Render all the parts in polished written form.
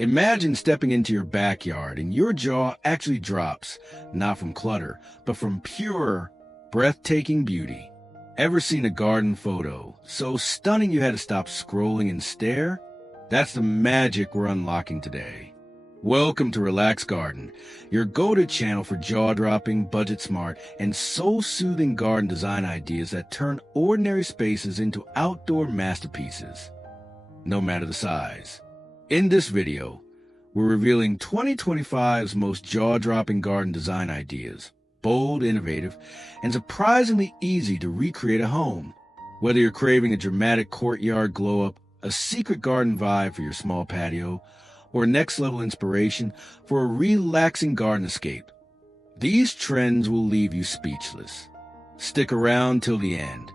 Imagine stepping into your backyard and your jaw actually drops, not from clutter, but from pure, breathtaking beauty. Ever seen a garden photo so stunning you had to stop scrolling and stare? That's the magic we're unlocking today. Welcome to Relax Garden, your go-to channel for jaw-dropping, budget-smart, and soul-soothing garden design ideas that turn ordinary spaces into outdoor masterpieces, no matter the size. In this video, we're revealing 2025's most jaw-dropping garden design ideas, bold, innovative, and surprisingly easy to recreate at home. Whether you're craving a dramatic courtyard glow-up, a secret garden vibe for your small patio, or next-level inspiration for a relaxing garden escape, these trends will leave you speechless. Stick around till the end,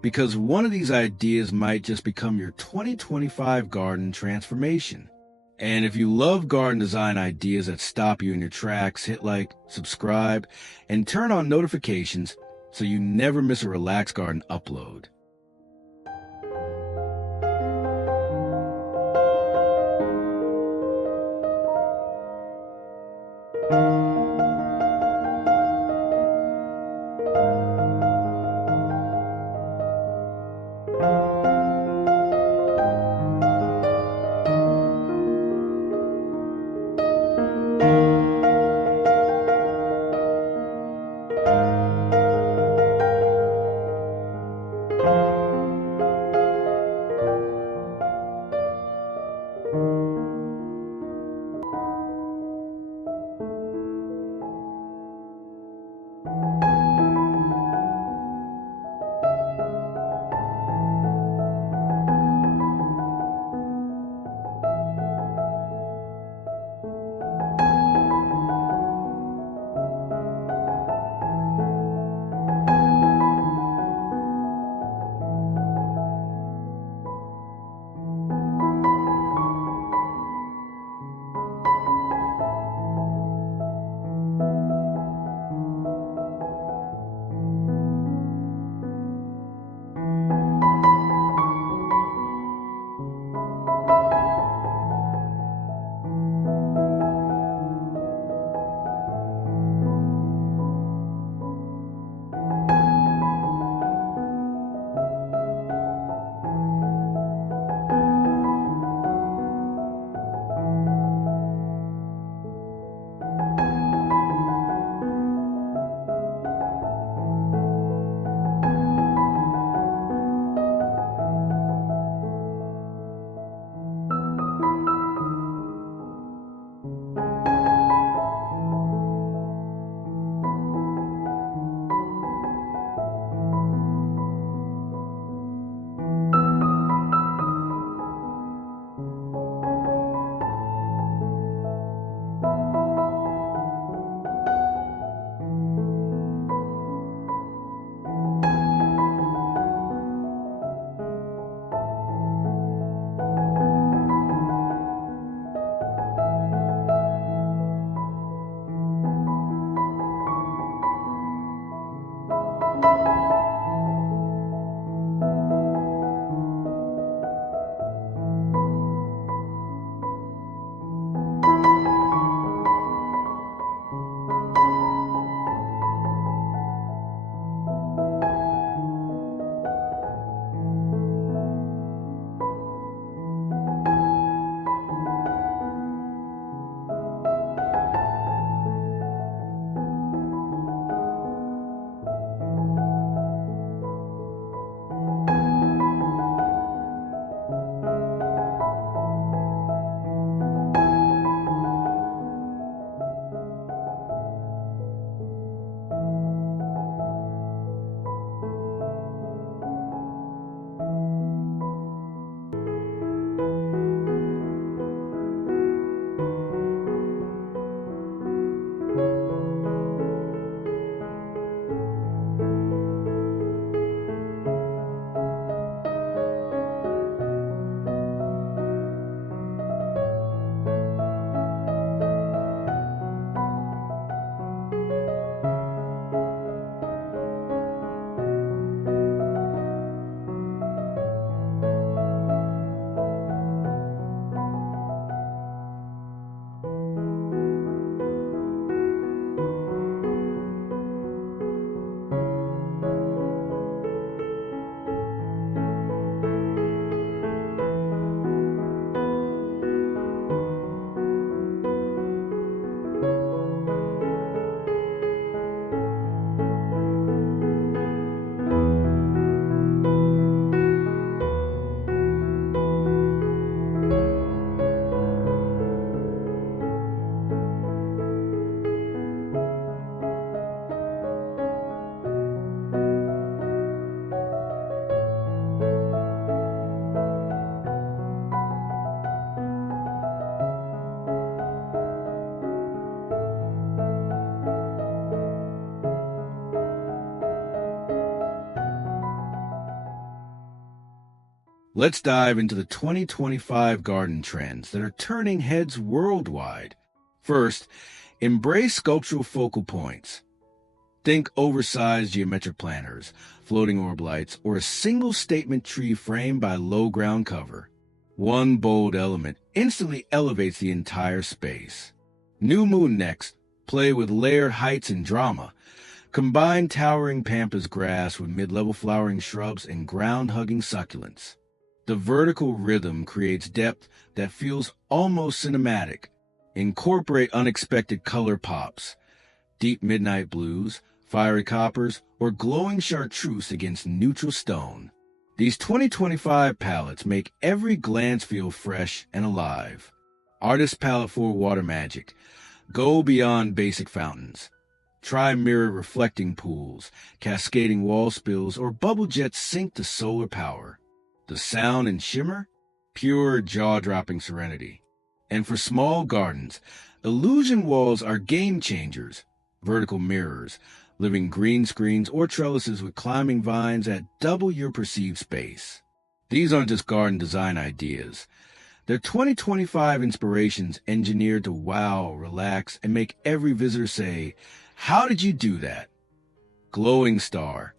because one of these ideas might just become your 2025 garden transformation. And if you love garden design ideas that stop you in your tracks, hit like, subscribe, and turn on notifications so you never miss a Relax Garden upload. Let's dive into the 2025 garden trends that are turning heads worldwide. First, embrace sculptural focal points. Think oversized geometric planters, floating orb lights, or a single statement tree framed by low ground cover. One bold element instantly elevates the entire space. New moon next. Play with layered heights and drama. Combine towering pampas grass with mid-level flowering shrubs and ground-hugging succulents. The vertical rhythm creates depth that feels almost cinematic. Incorporate unexpected color pops, deep midnight blues, fiery coppers, or glowing chartreuse against neutral stone. These 2025 palettes make every glance feel fresh and alive. Artist Palette for Water Magic. Go beyond basic fountains. Try mirror reflecting pools, cascading wall spills, or bubble jets synced to solar power. The sound and shimmer? Pure jaw-dropping serenity. And for small gardens, illusion walls are game changers. Vertical mirrors, living green screens, or trellises with climbing vines that double your perceived space. These aren't just garden design ideas. They're 2025 inspirations engineered to wow, relax, and make every visitor say, "How did you do that?" Glowing star.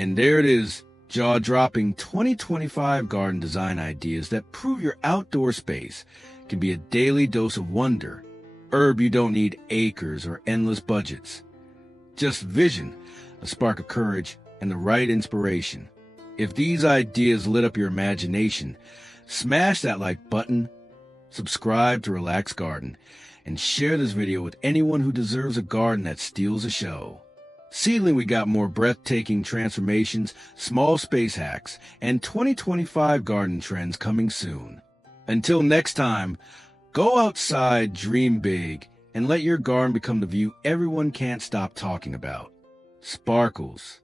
And there it is, jaw-dropping 2025 garden design ideas that prove your outdoor space can be a daily dose of wonder. Herb, you don't need acres or endless budgets. Just vision, a spark of courage, and the right inspiration. If these ideas lit up your imagination, smash that like button, subscribe to Relax Garden, and share this video with anyone who deserves a garden that steals a show. Seedling, we got more breathtaking transformations, small space hacks, and 2025 garden trends coming soon. Until next time, go outside, dream big, and let your garden become the view everyone can't stop talking about. Sparkles.